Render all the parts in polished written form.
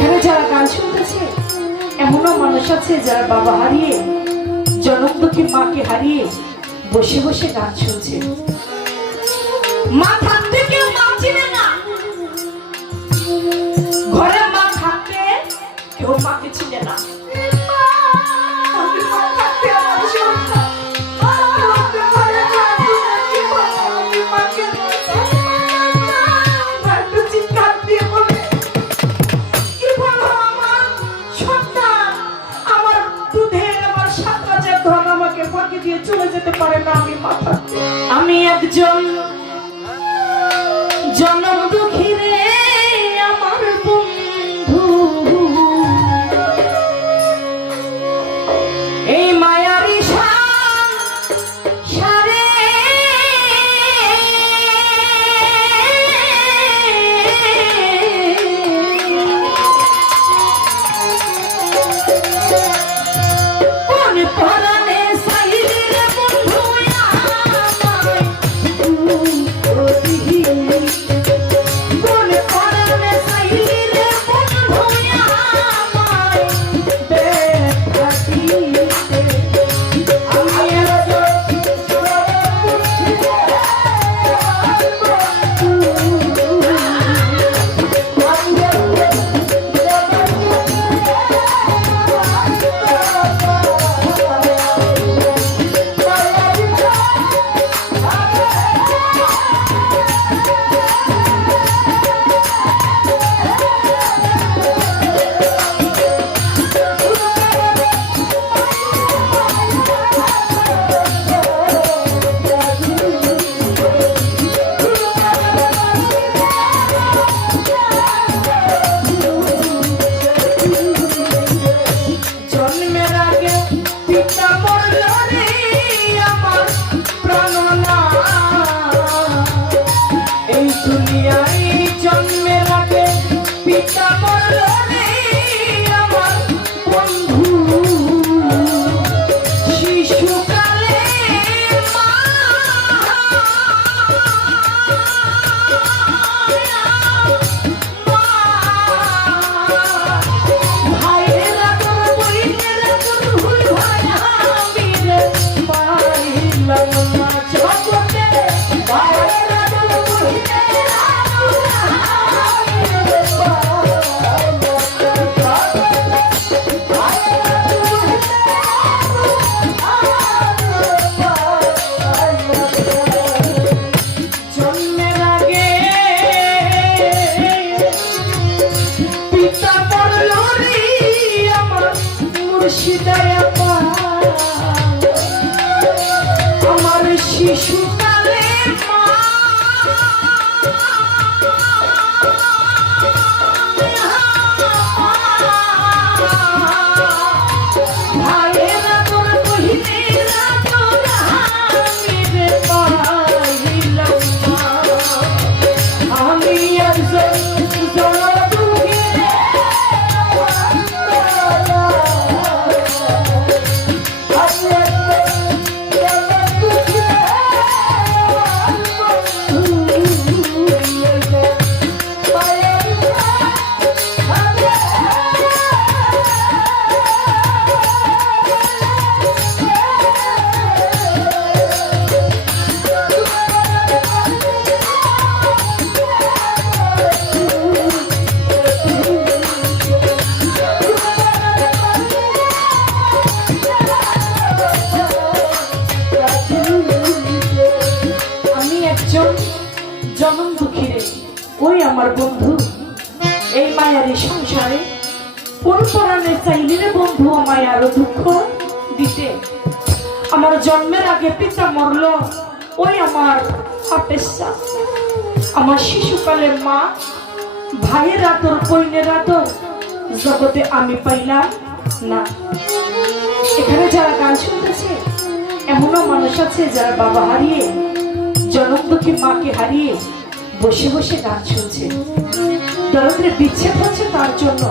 এখানে যারা গান শুনতেছে এমনও মানুষ আছে যারা বাবা হারিয়ে জনমদুখী মাকে হারিয়ে বসে বসে গান শুনছে। মা থাকতে কেউ মা চিনে না, ঘরে মা থাকতে কেউ মাকে চিনে না। চলে যেতে পারে না, আমি মাথা আমি একজন জনম দুঃখী রে আমার বন্ধু, এই মায়ারি সারে আমার শিশুকালে ভাইয়েরা তোর কহিলেরা তোর হামিরে পাইলাম না, আমি একজন জনম দুঃখী রে ওই আমার বন্ধু, এই মায়ারি সংসারে পরপরাণে চাইলে রে বন্ধু আমায় আরো দুঃখ দিতে। আমার জন্মের আগে পিতা মরল, ওই আমার হাফেজা। আমার শিশুকালে মা ভাইয়ের আদর বইনের আদর জগতে আমি পাইলাম না। এখানে যারা গান শুনতেছে এমনও মানুষ আছে যারা বাবা হারিয়ে জনমদুখী মাকে হারিয়ে বসে বসে গান শুনছে। দরদের বিচ্ছেদ হচ্ছে তার জন্য,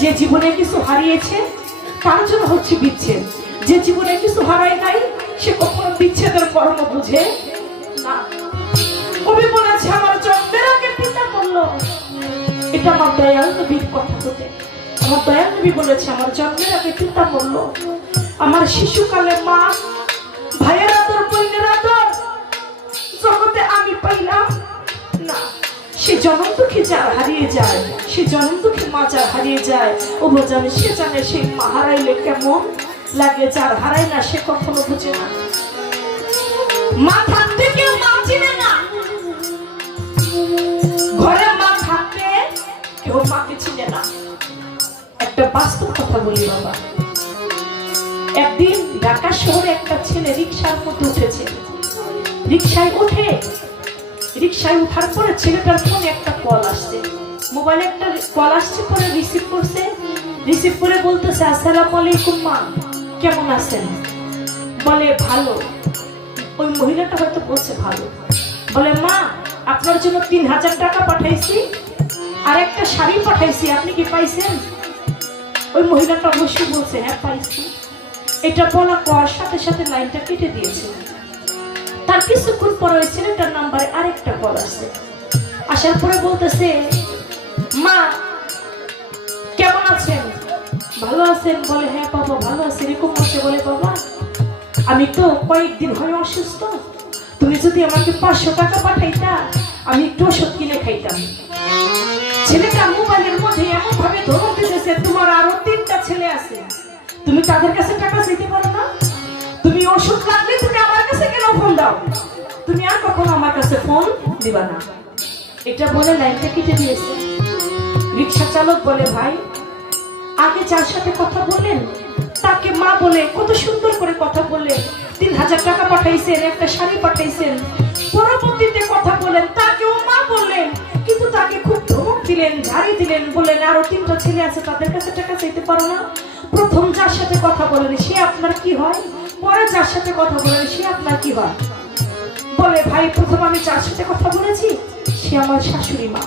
যে জীবনে কিছু হারিয়েছে তার জন্য হচ্ছে বিচ্ছেদ। যে জীবনে কিছু হারায় নাই সে কখনো বিচ্ছেদের মর্ম বুঝে না। কবি বলেছে আমার জন্মের আগে পিতা মরল, এটা আমার দয়াল নবীর কথা হতে। আমার দয়াল নবী বলেছে আমার জন্মের আগে পিতা মরল, আমার শিশুকালে মা ভাইয়ের আদর বোনের আদর জগতে আমি পাইলাম না। সে জনম দুঃখে যার হারিয়ে যায়, সে জনম দুঃখে মা যার হারিয়ে যায়, ও জানে সে জানে সেই মা হারাইলে কেমন লাগে। যার হারায় না সে কখনো বুঝে না। মা থাকতে কেউ মা চিনে না, ঘরে মা থাকতে কেউ মাকে চিনে না। একটা বাস্তব কথা বলি বাবা, একদিন ঢাকা শহরে একটা ছেলে রিক্সার মধ্যে উঠেছে। রিক্সায় উঠার পরে ছেলেটার ফোনে একটা কল আসছে, মোবাইলে একটা কল আসছে, পরে রিসিভ করে বলতেছে আসসালামু আলাইকুম মা, কেমন আছেন? বলে ভালো। ওই মহিলাটা হয়তো বলছে ভালো। বলে মা আপনার জন্য 3000 টাকা পাঠাইছি আর একটা শাড়ি পাঠাইছি, আপনি কি পাইছেন? ওই মহিলাটা অবশ্যই বলছে হ্যাঁ পাইছি। এটা বলা করার সাথে সাথে লাইনটা কেটে দিয়েছে। তার কিছুক্ষণ পরে ওই ছেলেটার নাম্বারে আরেকটা কল আসছে। আসার পরে বলতেছে মা কেমন আছেন? ভালো আছেন? বলে হ্যাঁ বাবা ভালো আছে। এরকম বলছে, বলে বাবা আমি তো কয়েকদিন হয়ে অসুস্থ, তুমি যদি আমাকে 500 টাকা পাঠাইতা আমি একটু ওষুধ কিনে খাইতাম। ছেলেটা মোবাইলের মধ্যে এমন ভাবে ধমক দিতেছে, তোমার আরো 3টা ছেলে আছে, তুমি তাদের কাছে টাকা চাইতে পারো না? তুমি ওষুধ লাগলে তুমি আমার কাছে কেন ফোন দাও? তুমি আর কখনো আমার কাছে ফোন দিবা না। এটা বলে লাইনটা কেটে দিয়েছে। রিক্সা চালক বলে ভাই আগে যার সাথে কথা বললেন তাকে মা বলে কত সুন্দর করে কথা বললেন, 3000 টাকা পাঠাইছেন, একটা শাড়ি পাঠাইছেন, পরবর্তীতে কথা বলেন তাকেও মা বললেন, কিন্তু তাকে খুব ধমক দিলেন, ঝাড়ি দিলেন, বললেন আরো 3টা ছেলে আছে তাদের কাছে টাকা চাইতে পারো না? প্রথম যার সাথে কথা বলেন সে আপনার কি হয়, পরে যার সাথে কথা বলেন সে আপনার কি হয়? বলে ভাই প্রথম আমি যার সাথে কথা বলেছি সে আমার শাশুড়ি মা,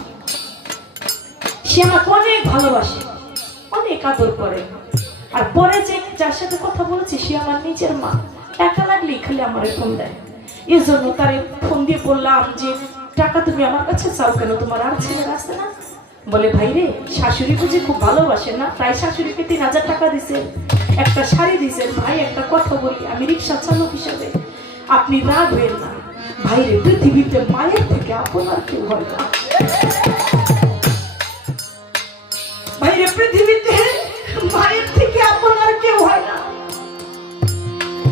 সে আমাকে অনেক ভালোবাসে, অনেক আদর করে। আর পরে যে যার সাথে কথা বলেছি সে আমার নিজের মা, টাকা লাগলেই খালি আমার ফোন দেয়। এই জন্য তারে ফোন দিয়ে বললাম যে টাকা তুমি আমার কাছে চাও কেন, তোমার আর ছেলের আছে না? বলে ভাই রে শাশুড়ি বুঝি খুব ভালোবাসে না, তাই শাশুড়িকে 3000 টাকা দিছেন, একটা শাড়ি দিছেন। ভাই একটা কথা বলি, আমি রিক্সা চালক হিসাবে, আপনি রাগ হবেন না ভাই রে, পৃথিবীতে মায়ের থেকে আপনার কেউ হয় না। ভাই রে পৃথিবীতে মায়ের থেকে আপনার কেউ হয় না।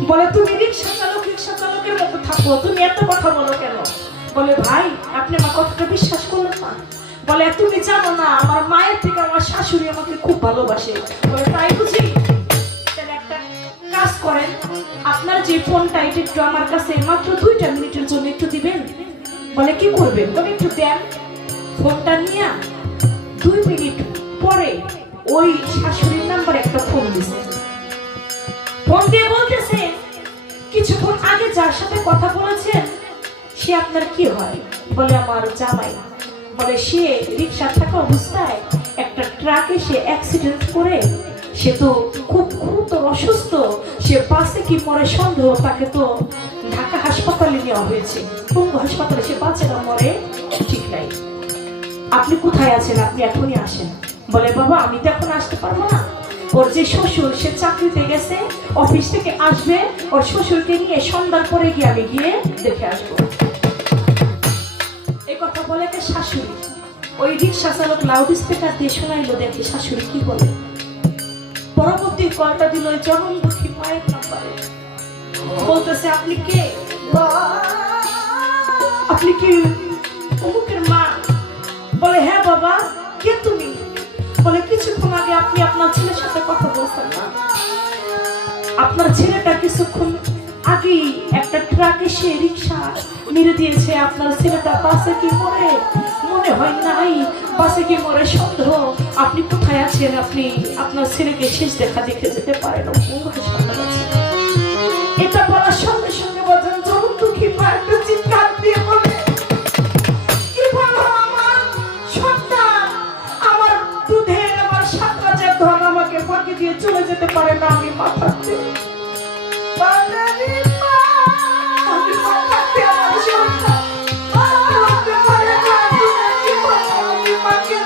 বলে তুমি রিক্সা চালকের মতো থাকো, তুমি এত কথা বলো কেন? বলে ভাই আপনি আমার কথাটা বিশ্বাস করলেন না। বলে তুমি জানো না আমার মায়ের থেকে আমার শাশুড়ি আমাকে খুব ভালোবাসে। বলে তাই বুঝি? তাহলে একটা কাজ করেন, আপনার যে ফোনটা এটা একটু আমার কাছে মাত্র 2টা মিনিটের জন্য একটু দিবেন। বলে কি করবেন? বলে একটু দেন। ফোনটা নিয়ে 2 মিনিট পরে ওই শাশুড়ির নাম্বারে একটা ফোন দিছে। ফোন দিয়ে বলতেছে কিছুক্ষণ আগে যার সাথে কথা বলেছেন সে আপনার কি হয়? বলে আমার জামাই। বলে সে রিক্সা থাকা অবস্থায় একটা ট্রাকে সে অ্যাক্সিডেন্ট করে, সে তো খুব গুরুতর অসুস্থ, সে বাসে কি মরে সন্দেহ, তাকে তো ঢাকা হাসপাতালে নেওয়া হয়েছে, পঙ্গু হাসপাতালে, সে বাঁচে না মরে ঠিক নাই। আপনি কোথায় আছেন? আপনি এখনই আসেন। বলে বাবা আমি তো এখন আসতে পারবো না, ওর যে শ্বশুর সে চাকরিতে গেছে, অফিস থেকে আসবে, ওর শ্বশুরকে নিয়ে সন্ধ্যার পরে গিয়ে আমি গিয়ে দেখে আসবো। এই কথা বলে কে? শাশুড়ি। ওই রিক্সা চালক লাউড স্পিকার দিয়ে শোনাইলো, দেখে শাশুড়ি কি বলে। পরবর্তী কলটা দিল জনম দুঃখী মায়ের নাম্বারে। বলতেছে আপনি কে? আপনি কি অমুকের মা? বলে হ্যাঁ বাবা, কে তুমি? বলে কিছুক্ষণ আগে আপনি আপনার ছেলের সাথে কথা বলছেন না, আপনার ছেলেটা কিছুক্ষণ আগেই একটা ট্রাক এসে রিক্সা মেরে দিয়েছে, আপনার ছেলেটা বাসে কি মরে মনে হয় নাই, বাসে কি মরে সন্দেহ। আপনি কোথায় আছেন? আপনি আপনার ছেলেকে শেষ দেখা দেখে যেতে পারেন। এটা বলার সঙ্গে সঙ্গে বলেন জনম দুঃখী মা একটা চিৎকার দিয়ে বলে কি বলো আমার সন্তান, আমার দুধের আমার 7 রাজার ধন আমাকে ফাঁকি দিয়ে চলে যেতে পারে না, আমি মাথাতে মাকে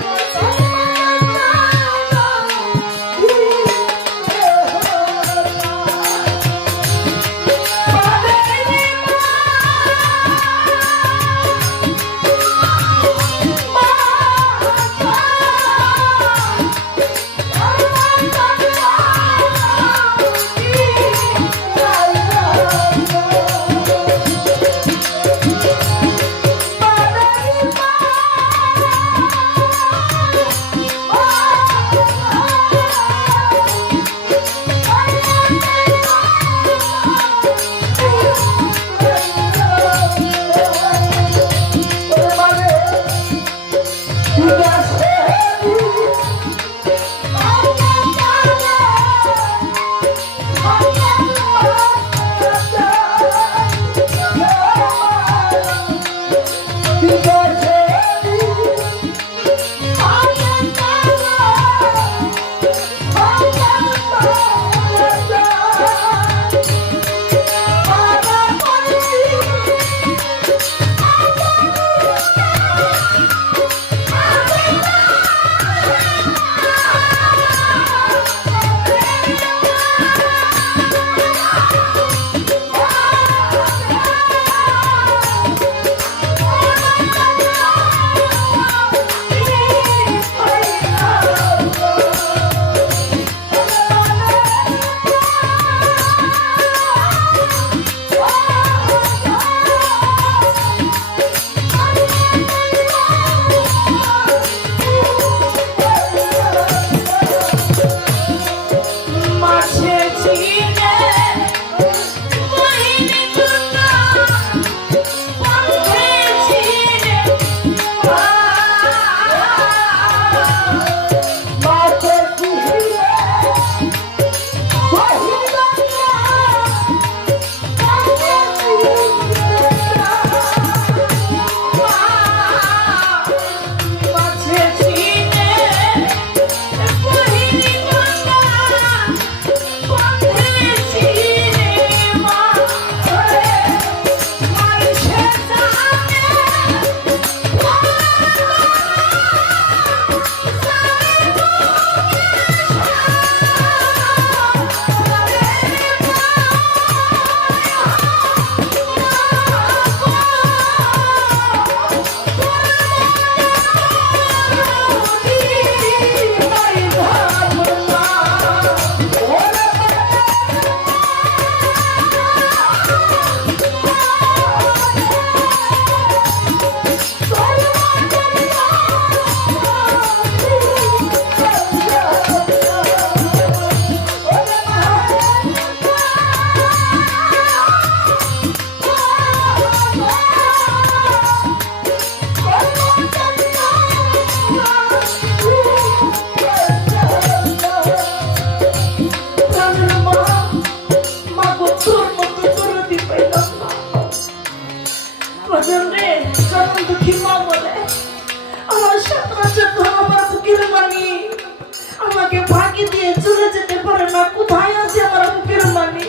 দিয়ে চলে যেতে পারে না। কোথায় আছে আমার বুকের মানি?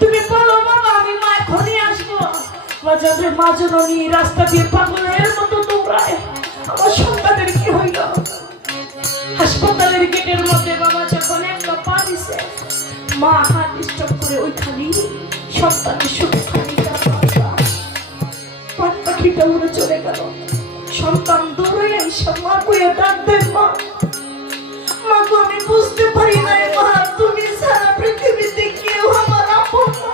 তুমি বলো বাবা, আমি মা এখনই আসবো। বাজারে মা জননী রাস্তা দিয়ে পাগলের মতো দৌড়ায়। আমার সন্তানের কি হইল? হাসপাতালের গেটের মধ্যে বাবা যখন একটা পা দিছে, মা হাত স্টপ করে ওইখানে সন্তানের সুরক্ষাটা পাট পাখিটা উড়ে চলে গেল। সন্তান দৌড়ে এসে মা কইয়া ডাক দেয়, মা মা গো, আমি বুঝতে পারি নাই মা, তুমি সারা পৃথিবীতে কেউ আমার আপন না।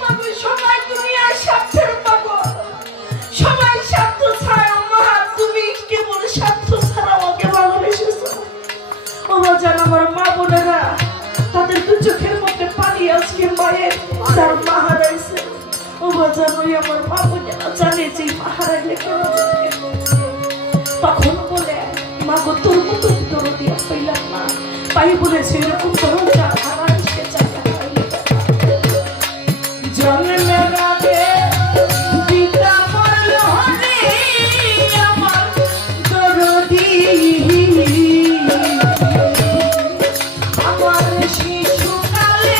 মা গো, সবাই তুমি আর স্বার্থের পাগল, সবাই স্বার্থ ছাড়া। মা তুমি কেবল স্বার্থ ছাড়া আমাকে ভালোবেসেছো। ও বাজান, আমার মা বোনেরা তাদের দু চোখের মধ্যে পানি আজকে মায়ের যার মা হারাইছে। ও বাজান, ওই আমার মা বোনেরা জানে যে মা হারাইলে তখন বলে, মা গো, তোর মতো তোর দিয়া পাইলাম না। পাই বলেছে এরকম ধরো যা হারাই সে জায়গা পাইলে জন্মের আগে পিতা মরল হলে আমার দরদি, আমার শিশুকালে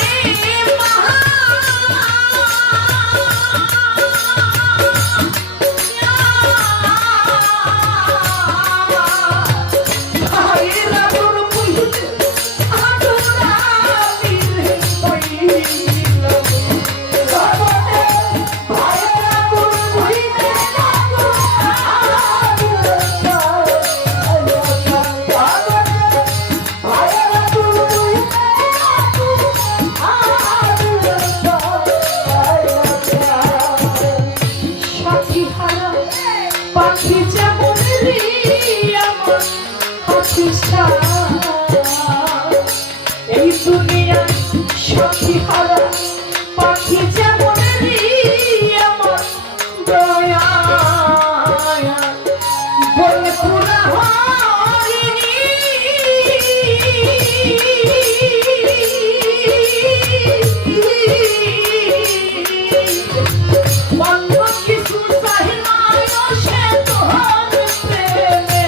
এই দুনিয়া সাথী হারা পাখি যেমন আমার দয়া বলে পুরা হরিণী অন্য কিছু চাই না সে তোর প্রেমে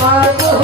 পাগল।